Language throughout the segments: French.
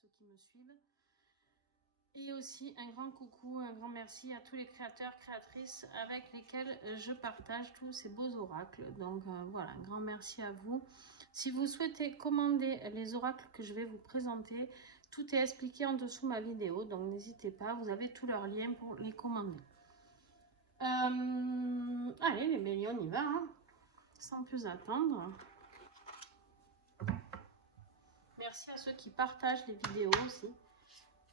ceux qui me suivent. Et aussi un grand coucou, un grand merci à tous les créateurs, créatrices avec lesquels je partage tous ces beaux oracles. Donc voilà, un grand merci à vous. Si vous souhaitez commander les oracles que je vais vous présenter, tout est expliqué en dessous ma vidéo. Donc n'hésitez pas, vous avez tous leurs liens pour les commander. Allez les béliers, on y va, hein, sans plus attendre. Merci à ceux qui partagent les vidéos aussi.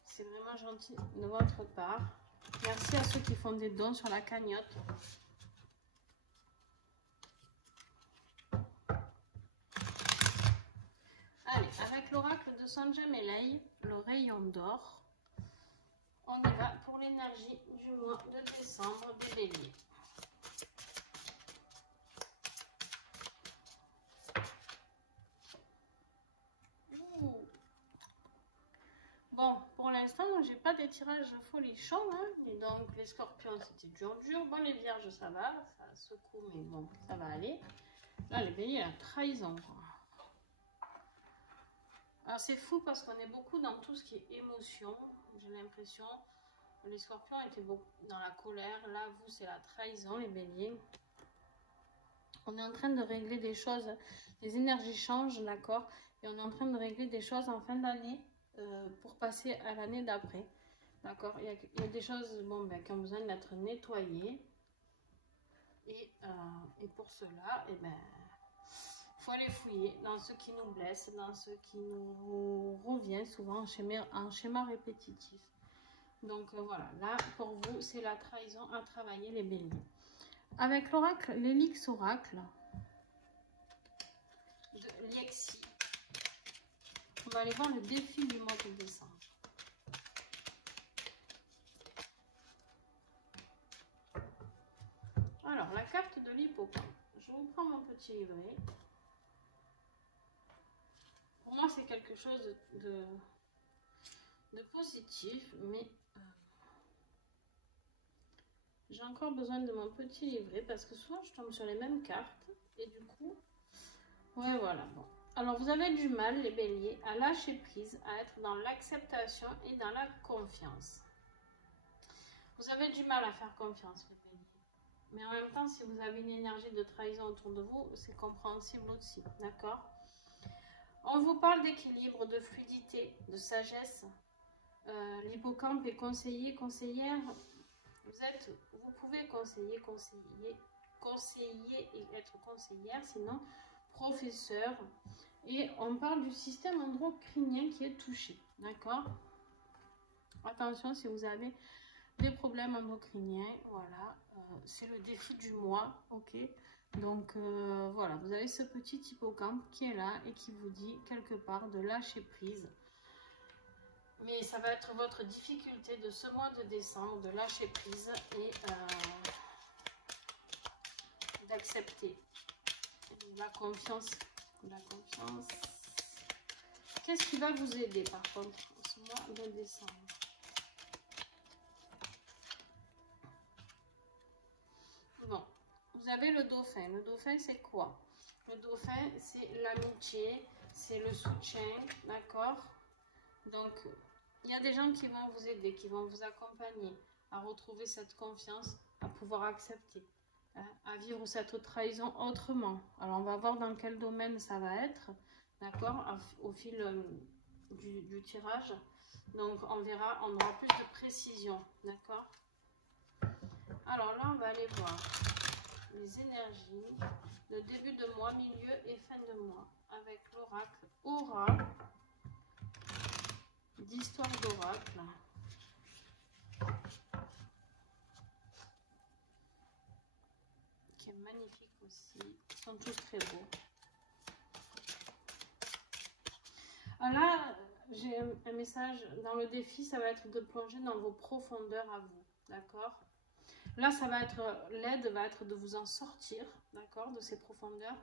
C'est vraiment gentil de votre part. Merci à ceux qui font des dons sur la cagnotte. Allez, avec l'oracle de Sanjamelei, le rayon d'or, on y va pour l'énergie du mois de décembre des béliers. Bon, pour l'instant, j'ai pas des tirages folichons, hein. Et donc les scorpions, c'était dur. Bon, les vierges, ça va, ça secoue, mais bon, ça va aller. Là, les béliers, la trahison, quoi. Alors, c'est fou parce qu'on est beaucoup dans tout ce qui est émotion, j'ai l'impression. Les scorpions étaient beaucoup dans la colère. Là, vous, c'est la trahison, les béliers. On est en train de régler des choses. Les énergies changent, d'accord. Et on est en train de régler des choses en fin d'année. Pour passer à l'année d'après, d'accord. Il y a des choses bon, ben, qui ont besoin d'être nettoyées et pour cela, ben, faut aller fouiller dans ce qui nous blesse, dans ce qui nous revient souvent en schéma répétitif. Donc voilà, là pour vous c'est la trahison à travailler, les béliers. Avec l'oracle, l'Helix oracle de Liexi, on va aller voir le défi du mois de décembre. Alors, la carte de l'hippocampe. Je vous prends mon petit livret. Pour moi, c'est quelque chose de positif, mais j'ai encore besoin de mon petit livret parce que souvent, je tombe sur les mêmes cartes. Et du coup, ouais, voilà. Bon. Alors, vous avez du mal, les béliers, à lâcher prise, à être dans l'acceptation et dans la confiance. Vous avez du mal à faire confiance, les béliers. Mais en même temps, si vous avez une énergie de trahison autour de vous, c'est compréhensible aussi, d'accord? On vous parle d'équilibre, de fluidité, de sagesse. L'hippocampe est conseiller, conseillère. Vous pouvez conseiller et être conseillère, sinon professeur. Et on parle du système endocrinien qui est touché, d'accord? Attention si vous avez des problèmes endocriniens, voilà, c'est le défi du mois, ok? Donc voilà, vous avez ce petit hippocampe qui est là et qui vous dit quelque part de lâcher prise. Mais ça va être votre difficulté de ce mois de décembre, de lâcher prise et d'accepter la confiance. La confiance. Qu'est-ce qui va vous aider par contre ce mois de décembre? Bon, vous avez le dauphin. Le dauphin, c'est quoi? Le dauphin, c'est l'amitié, c'est le soutien, d'accord? Donc, il y a des gens qui vont vous aider, qui vont vous accompagner à retrouver cette confiance, à pouvoir accepter, hein, à vivre cette trahison autrement. Alors, on va voir dans quel domaine ça va être, d'accord? Au fil du tirage. Donc, on verra, on aura plus de précision, d'accord? Alors là, on va aller voir les énergies de début de mois, milieu et fin de mois avec l'oracle Aura d'histoire d'oracle. Qui est magnifique aussi. Ils sont tous très beaux. Alors là, j'ai un message dans le défi, ça va être de plonger dans vos profondeurs à vous, d'accord? Là, ça va être, l'aide va être de vous en sortir, d'accord, de ces profondeurs.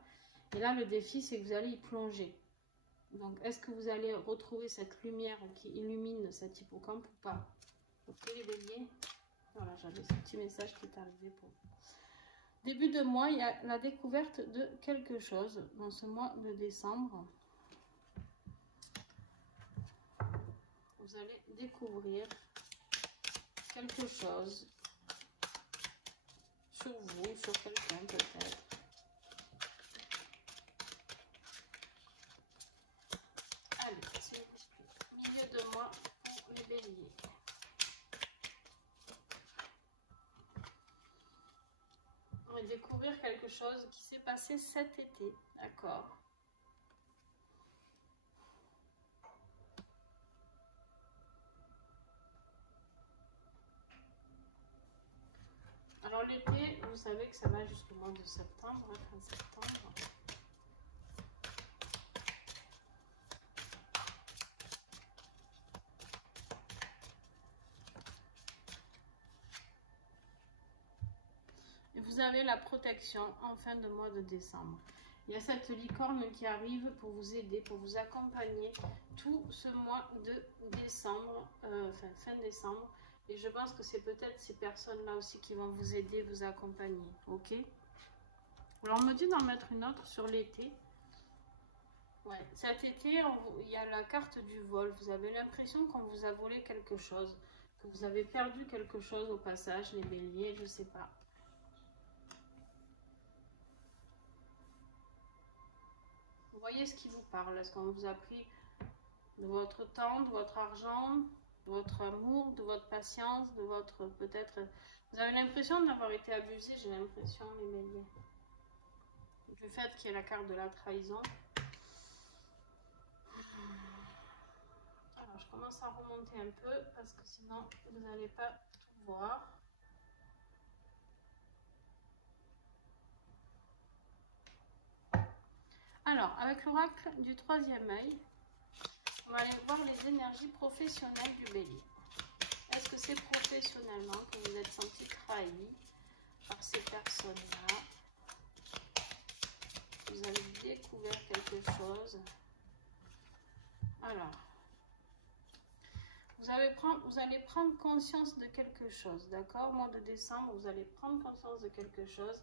Et là, le défi, c'est que vous allez y plonger. Donc, est-ce que vous allez retrouver cette lumière qui illumine cet hippocampe ou pas? Ok, les béliers. Voilà, j'avais ce petit message qui est arrivé pour vous. Début de mois, il y a la découverte de quelque chose dans ce mois de décembre. vous allez découvrir quelque chose sur vous, sur quelqu'un peut-être. Allez, s'il vous plaît, milieu de mois pour les béliers. On va découvrir quelque chose qui s'est passé cet été, d'accord? Alors l'été, vous savez que ça va jusqu'au mois de septembre, fin septembre. Et vous avez la protection en fin de mois de décembre. Il y a cette licorne qui arrive pour vous aider, pour vous accompagner tout ce mois de décembre, fin décembre. Et je pense que c'est peut-être ces personnes-là aussi qui vont vous aider, vous accompagner. Ok? Alors, on me dit d'en mettre une autre sur l'été. Ouais, cet été, il y a la carte du vol. Vous avez l'impression qu'on vous a volé quelque chose, que vous avez perdu quelque chose au passage, les béliers, je sais pas. Vous voyez ce qui vous parle? Est-ce qu'on vous a pris de votre temps, de votre argent, de votre amour, de votre patience, de votre peut-être... Vous avez l'impression d'avoir été abusé, j'ai l'impression, les béliers. Du fait qu'il y ait la carte de la trahison. Alors, je commence à remonter un peu parce que sinon, vous n'allez pas tout voir. Alors, avec l'oracle du troisième œil, on va aller voir les énergies professionnelles du bélier. Est-ce que c'est professionnellement que vous êtes senti trahi par ces personnes-là? Vous avez découvert quelque chose. Alors, vous allez prendre conscience de quelque chose, d'accord? Au mois de décembre, vous allez prendre conscience de quelque chose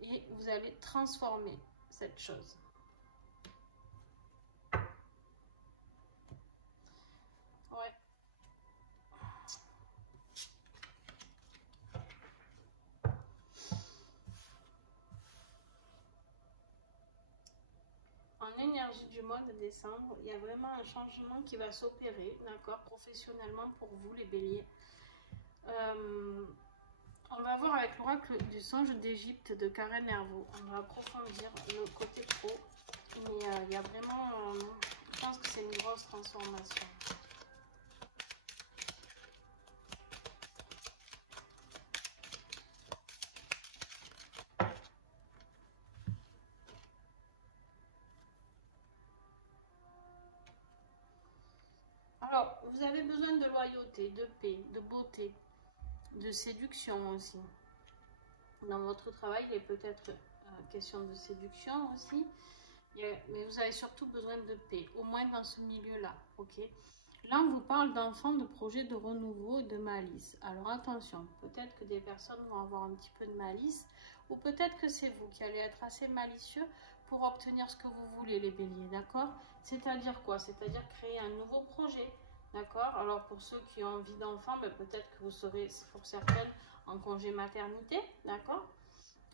et vous allez transformer cette chose. Ouais. En énergie du mois de décembre, il y a vraiment un changement qui va s'opérer, d'accord, professionnellement pour vous les béliers. On va voir avec l'oracle du songe d'Égypte de Karen Hervaux. On va approfondir le côté pro, mais il y a vraiment, je pense que c'est une grosse transformation. Alors, vous avez besoin de loyauté, de paix, de beauté, de séduction aussi. Dans votre travail, il est peut-être question de séduction aussi, mais vous avez surtout besoin de paix, au moins dans ce milieu-là, ok? Là, on vous parle d'enfants, de projets de renouveau et de malice. Alors attention, peut-être que des personnes vont avoir un petit peu de malice, ou peut-être que c'est vous qui allez être assez malicieux pour obtenir ce que vous voulez, les béliers, d'accord? C'est-à-dire quoi? C'est-à-dire créer un nouveau projet, d'accord? Alors pour ceux qui ont envie d'enfants, ben, peut-être que vous serez, pour certaines, en congé maternité, d'accord?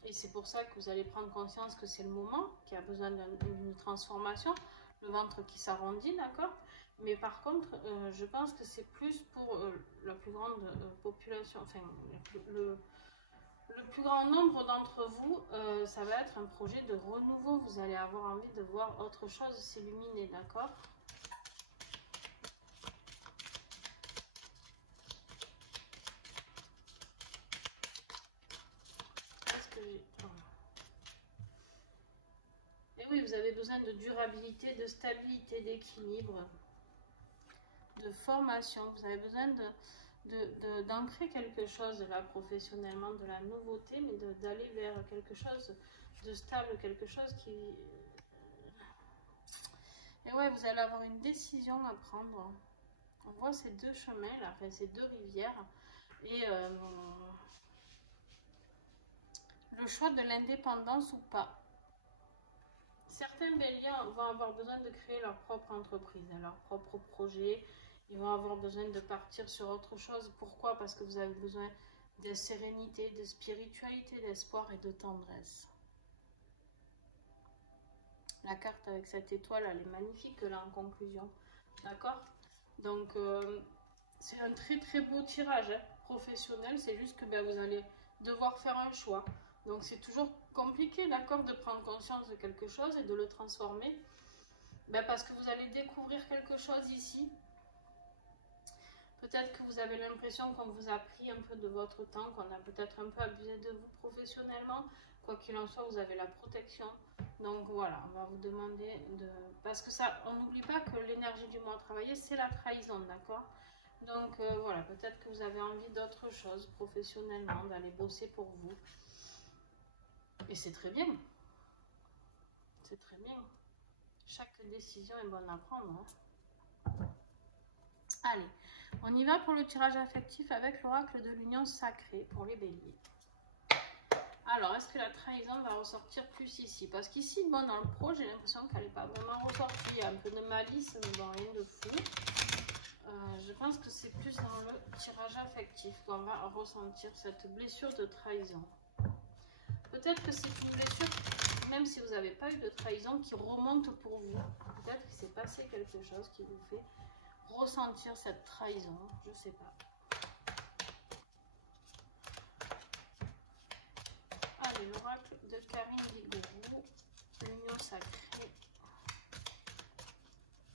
Et c'est pour ça que vous allez prendre conscience que c'est le moment, qu'il y a besoin d'une transformation, le ventre qui s'arrondit, d'accord? Mais par contre, je pense que c'est plus pour la plus grande population, enfin, le plus grand nombre d'entre vous, ça va être un projet de renouveau. Vous allez avoir envie de voir autre chose s'illuminer, d'accord? Est-ce que j'ai... Et oui, vous avez besoin de durabilité, de stabilité, d'équilibre, de formation. Vous avez besoin d'ancrer quelque chose là professionnellement, de la nouveauté, mais d'aller vers quelque chose de stable, quelque chose qui... Et ouais, vous allez avoir une décision à prendre. On voit ces deux chemins là, enfin ces deux rivières. Et le choix de l'indépendance ou pas. Certains béliers vont avoir besoin de créer leur propre entreprise, leur propre projet. Ils vont avoir besoin de partir sur autre chose. Pourquoi? Parce que vous avez besoin de sérénité, de spiritualité, d'espoir et de tendresse. La carte avec cette étoile, elle est magnifique là en conclusion. D'accord? Donc, c'est un très très beau tirage hein, professionnel. C'est juste que ben, vous allez devoir faire un choix. Donc, c'est toujours compliqué, d'accord, de prendre conscience de quelque chose et de le transformer. Ben, parce que vous allez découvrir quelque chose ici. Peut-être que vous avez l'impression qu'on vous a pris un peu de votre temps, qu'on a peut-être un peu abusé de vous professionnellement. Quoi qu'il en soit, vous avez la protection. Donc voilà, on va vous demander de... Parce que ça, on n'oublie pas que l'énergie du mois à travailler, c'est la trahison, d'accord? Donc voilà, peut-être que vous avez envie d'autre chose professionnellement, d'aller bosser pour vous. Et c'est très bien. C'est très bien. Chaque décision est bonne à prendre. Hein. Allez, on y va pour le tirage affectif avec l'oracle de l'union sacrée pour les béliers. Alors, est-ce que la trahison va ressortir plus ici? Parce qu'ici, bon, dans le pro, j'ai l'impression qu'elle n'est pas vraiment ressortie. Il y a un peu de malice, mais bon, rien de fou. Je pense que c'est plus dans le tirage affectif qu'on va ressentir cette blessure de trahison. Peut-être que c'est une blessure, même si vous n'avez pas eu de trahison, qui remonte pour vous. Peut-être qu'il s'est passé quelque chose qui vous fait ressentir cette trahison. Je ne sais pas. L'oracle de Karine Vigourou, l'union sacrée.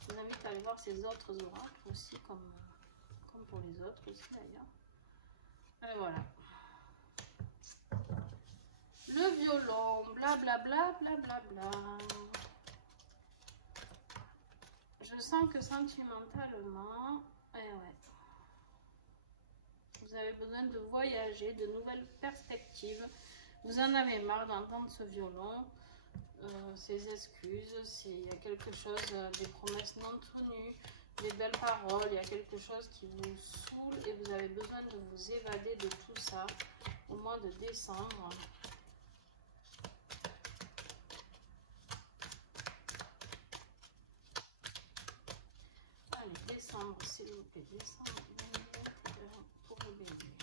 Je vous invite à aller voir ces autres oracles aussi, comme pour les autres aussi d'ailleurs. Et voilà. Le violon, blablabla, blablabla. Je sens que sentimentalement, ouais. Vous avez besoin de voyager, de nouvelles perspectives. Vous en avez marre d'entendre ce violon, ces excuses, il y a quelque chose, des promesses non tenues, des belles paroles, il y a quelque chose qui vous saoule et vous avez besoin de vous évader de tout ça au mois de décembre. Allez, décembre, s'il vous plaît, décembre pour le bélier.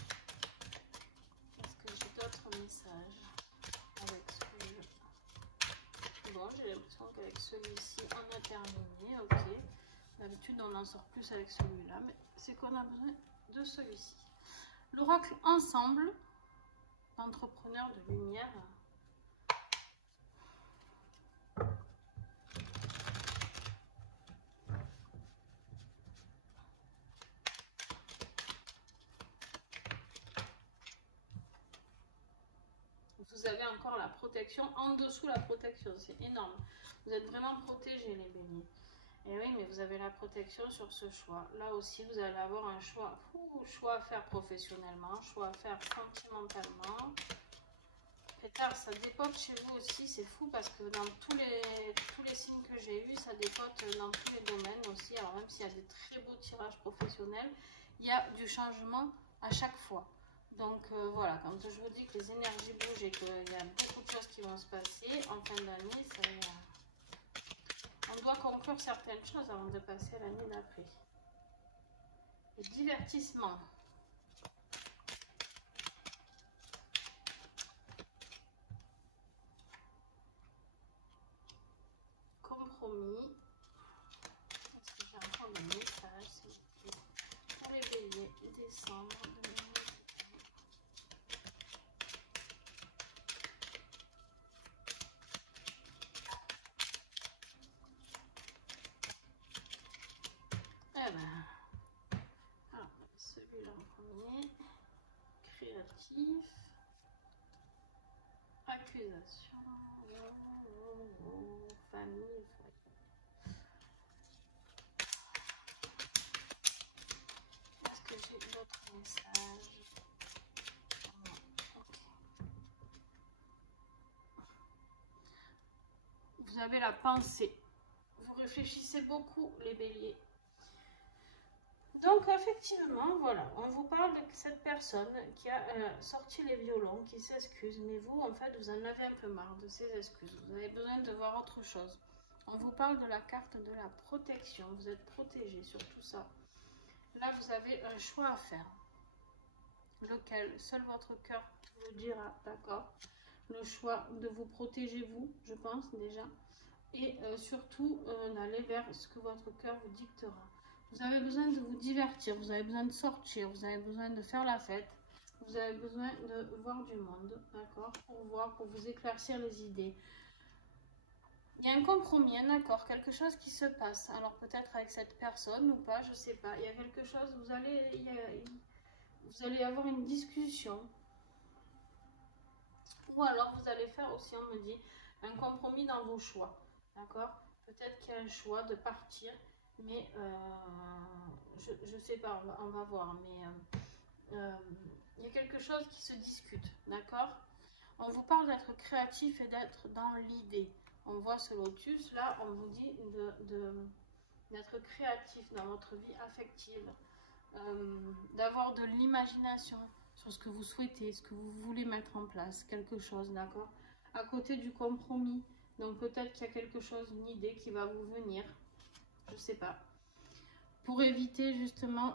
Est-ce que j'ai d'autres messages avec ce jeu? Bon, j'ai l'impression qu'avec celui-ci, on a terminé, ok. D'habitude, on en sort plus avec celui-là, mais c'est qu'on a besoin de celui-ci. L'oracle ensemble, entrepreneur de lumière. Vous avez encore la protection, en dessous la protection, c'est énorme. Vous êtes vraiment protégés les béliers. Et oui, mais vous avez la protection sur ce choix. Là aussi, vous allez avoir un choix, choix à faire professionnellement, choix à faire sentimentalement. Pétard, ça dépote chez vous aussi, c'est fou parce que dans tous les signes que j'ai eus, ça dépote dans tous les domaines aussi. Alors même s'il y a des très beaux tirages professionnels, il y a du changement à chaque fois. Donc voilà, quand je vous dis que les énergies bougent et qu'il y a beaucoup de choses qui vont se passer en fin d'année, on doit conclure certaines choses avant de passer à l'année d'après. Le divertissement. Compromis. Est-ce que j'ai encore des messages, s'il vous plaît, pour les béliers, décembre 2018. Alors, celui-là en premier, créatif, accusation, famille, est-ce que j'ai d'autres messages? Okay. Vous avez la pensée, vous réfléchissez beaucoup les béliers. Donc effectivement, voilà, on vous parle de cette personne qui a sorti les violons, qui s'excuse, mais vous, en fait, vous en avez un peu marre de ces excuses. Vous avez besoin de voir autre chose. On vous parle de la carte de la protection, vous êtes protégé sur tout ça. Là, vous avez un choix à faire. Lequel? Seul votre cœur vous dira, d'accord? Le choix de vous protéger, vous, je pense déjà. Et surtout, d'aller vers ce que votre cœur vous dictera. Vous avez besoin de vous divertir, vous avez besoin de sortir, vous avez besoin de faire la fête. Vous avez besoin de voir du monde, d'accord? Pour vous éclaircir les idées. Il y a un compromis, un accord, quelque chose qui se passe. Alors peut-être avec cette personne ou pas, je sais pas. Il y a quelque chose, vous allez avoir une discussion. Ou alors vous allez faire aussi, on me dit, un compromis dans vos choix. D'accord? Peut-être qu'il y a un choix de partir, mais je sais pas, on va voir. Mais il y a quelque chose qui se discute. D'accord? On vous parle d'être créatif et d'être dans l'idée. On voit ce lotus, là, on vous dit d'être créatif dans votre vie affective, d'avoir de l'imagination sur ce que vous souhaitez, ce que vous voulez mettre en place, quelque chose, d'accord? À côté du compromis, donc peut-être qu'il y a quelque chose, une idée qui va vous venir, je sais pas. Pour éviter justement,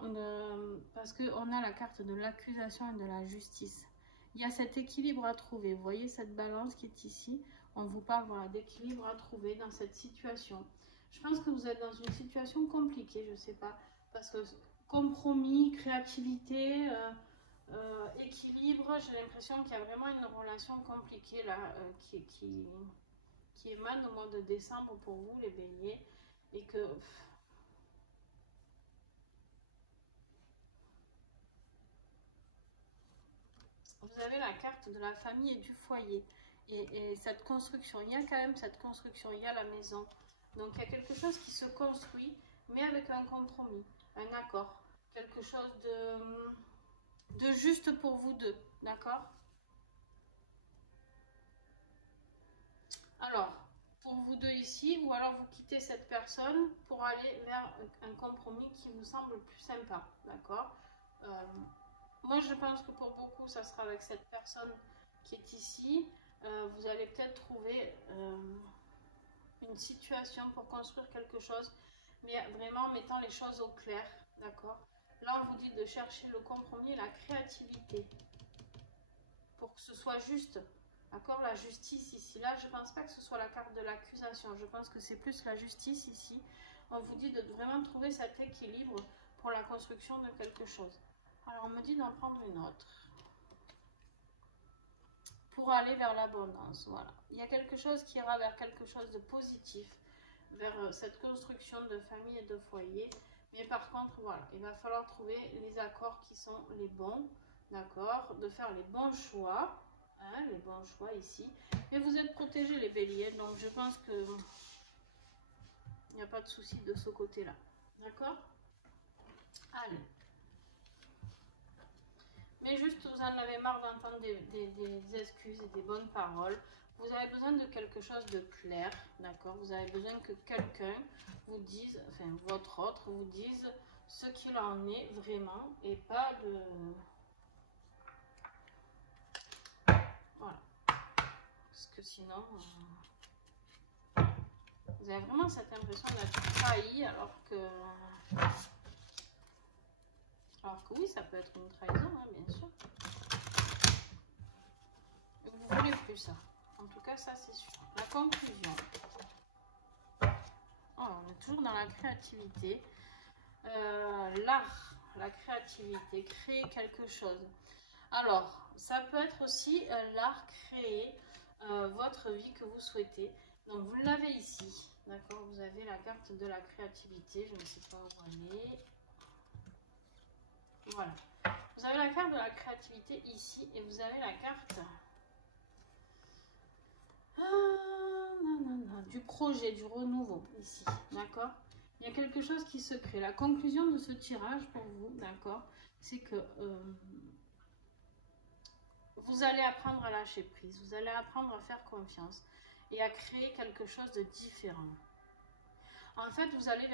parce qu'on a la carte de l'accusation et de la justice. Il y a cet équilibre à trouver, vous voyez cette balance qui est ici. On vous parle voilà, d'équilibre à trouver dans cette situation. Je pense que vous êtes dans une situation compliquée, je ne sais pas, parce que compromis, créativité, équilibre, j'ai l'impression qu'il y a vraiment une relation compliquée là, qui émane au mois de décembre pour vous les béliers, et que... Vous avez la carte de la famille et du foyer. Et cette construction, il y a quand même cette construction, il y a la maison. Donc il y a quelque chose qui se construit, mais avec un compromis, un accord. Quelque chose de juste pour vous deux, d'accord? Alors, pour vous deux ici, ou alors vous quittez cette personne pour aller vers un compromis qui vous semble plus sympa, d'accord? Moi, je pense que pour beaucoup, ça sera avec cette personne qui est ici. Vous allez peut-être trouver une situation pour construire quelque chose, mais vraiment en mettant les choses au clair, d'accord? Là, on vous dit de chercher le compromis et la créativité pour que ce soit juste, d'accord? La justice ici, là, je ne pense pas que ce soit la carte de l'accusation, je pense que c'est plus la justice ici. On vous dit de vraiment trouver cet équilibre pour la construction de quelque chose. Alors, on me dit d'en prendre une autre. Pour aller vers l'abondance, voilà. Il y a quelque chose qui ira vers quelque chose de positif, vers cette construction de famille et de foyer. Mais par contre, voilà, il va falloir trouver les accords qui sont les bons, d'accord? De faire les bons choix, hein, les bons choix ici. Mais vous êtes protégés les béliers, donc je pense que il n'y a pas de souci de ce côté-là. D'accord? Allez. Mais juste, vous en avez marre d'entendre des excuses et des bonnes paroles. Vous avez besoin de quelque chose de clair, d'accord? Vous avez besoin que quelqu'un vous dise, enfin votre autre vous dise ce qu'il en est vraiment et pas de... Voilà. Parce que sinon, vous avez vraiment cette impression d'être trahi alors que oui, ça peut être une trahison, hein, bien sûr. Mais vous ne voulez plus ça. En tout cas, ça c'est sûr. La conclusion. Oh, on est toujours dans la créativité. L'art, la créativité, créer quelque chose. Alors, ça peut être aussi l'art, créer votre vie que vous souhaitez. Donc, vous l'avez ici. D'accord? Vous avez la carte de la créativité. Je ne sais pas où elle est. Voilà. Vous avez la carte de la créativité ici et vous avez la carte du projet, du renouveau ici. D'accord? Il y a quelque chose qui se crée. La conclusion de ce tirage pour vous, d'accord, c'est que vous allez apprendre à lâcher prise, vous allez apprendre à faire confiance et à créer quelque chose de différent. En fait, vous allez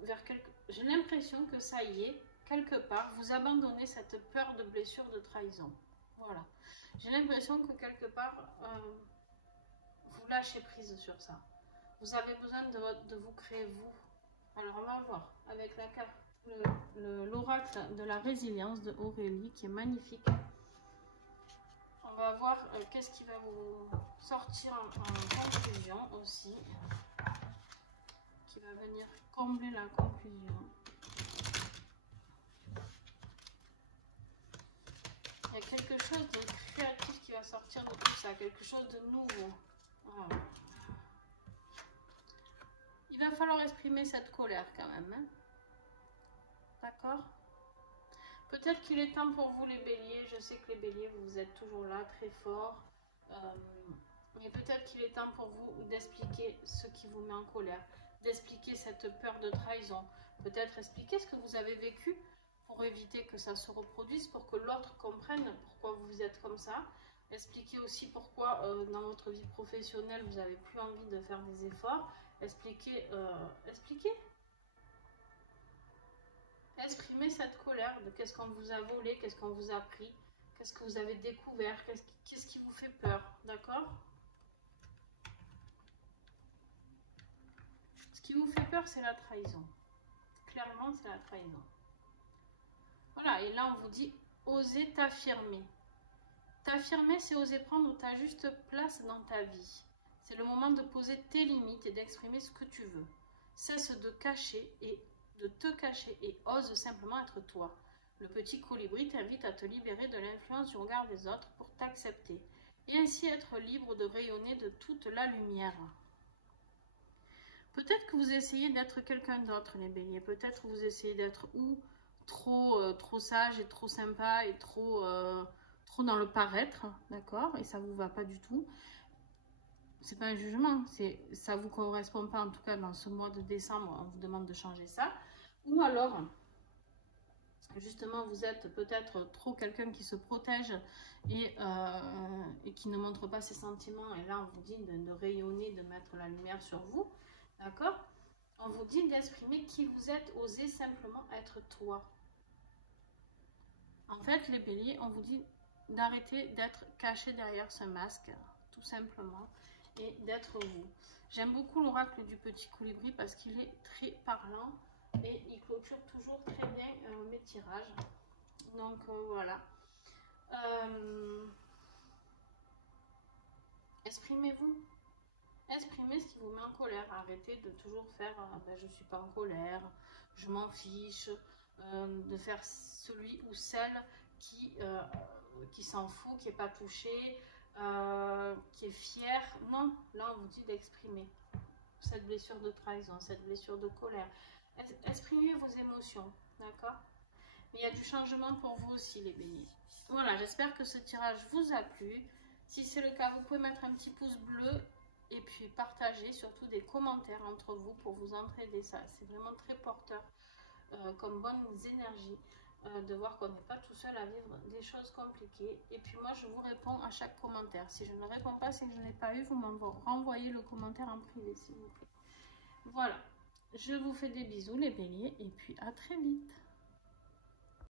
vers quelque... J'ai l'impression que ça y est, quelque part, vous abandonnez cette peur de blessure, de trahison. Voilà. J'ai l'impression que quelque part, vous lâchez prise sur ça. Vous avez besoin de vous créer vous. Alors, on va voir avec la carte l'oracle de la résilience de Aurélie qui est magnifique. On va voir qu'est-ce qui va vous sortir en conclusion aussi, qui va venir combler la conclusion. Il y a quelque chose de créatif qui va sortir de tout ça, quelque chose de nouveau. Voilà. Il va falloir exprimer cette colère quand même. Hein. D'accord? Peut-être qu'il est temps pour vous les béliers. Je sais que les béliers, vous êtes toujours là, très forts. Mais peut-être qu'il est temps pour vous d'expliquer ce qui vous met en colère. D'expliquer cette peur de trahison. Peut-être expliquer ce que vous avez vécu pour éviter que ça se reproduise, pour que l'autre comprenne pourquoi vous êtes comme ça. Expliquer aussi pourquoi dans votre vie professionnelle, vous n'avez plus envie de faire des efforts. Expliquer. Exprimer cette colère de qu'est-ce qu'on vous a volé, qu'est-ce qu'on vous a pris, qu'est-ce que vous avez découvert, qu'est-ce qui vous fait peur, d'accord? Ce qui vous fait peur, c'est la trahison. Clairement, c'est la trahison. Voilà, et là, on vous dit, oser t'affirmer. T'affirmer, c'est oser prendre ta juste place dans ta vie. C'est le moment de poser tes limites et d'exprimer ce que tu veux. Cesse de te cacher et ose simplement être toi. Le petit colibri t'invite à te libérer de l'influence du regard des autres pour t'accepter et ainsi être libre de rayonner de toute la lumière. Peut-être que vous essayez d'être quelqu'un d'autre, les béliers. Peut-être que vous essayez d'être trop sage et trop sympa et trop dans le paraître, d'accord? Et ça vous va pas du tout. C'est pas un jugement, ça vous correspond pas, en tout cas dans ce mois de décembre, on vous demande de changer ça. Ou alors, justement, vous êtes peut-être trop quelqu'un qui se protège et qui ne montre pas ses sentiments. Et là, on vous dit de rayonner, de mettre la lumière sur vous, d'accord? On vous dit d'exprimer qui vous êtes, osez simplement être toi. En fait, les béliers, on vous dit d'arrêter d'être caché derrière ce masque, tout simplement, et d'être vous. J'aime beaucoup l'oracle du petit colibri parce qu'il est très parlant et il clôture toujours très bien mes tirages. Donc voilà. Exprimez-vous. Exprimez ce qui vous met en colère. Arrêtez de toujours faire ben, je suis pas en colère, je m'en fiche, de faire celui ou celle qui s'en fout, qui n'est pas touché, qui est fier. Non, là on vous dit d'exprimer cette blessure de trahison, cette blessure de colère. Exprimez vos émotions, d'accord? Mais il y a du changement pour vous aussi, les béliers. Voilà, j'espère que ce tirage vous a plu. Si c'est le cas, vous pouvez mettre un petit pouce bleu et puis partager surtout des commentaires entre vous pour vous entraider. Ça, c'est vraiment très porteur comme bonnes énergies. De voir qu'on n'est pas tout seul à vivre des choses compliquées. Et puis moi, je vous réponds à chaque commentaire. Si je ne réponds pas, c'est que je n'ai pas eu. Vous m'envoyez le commentaire en privé, s'il vous plaît. Voilà. Je vous fais des bisous, les béliers. Et puis à très vite.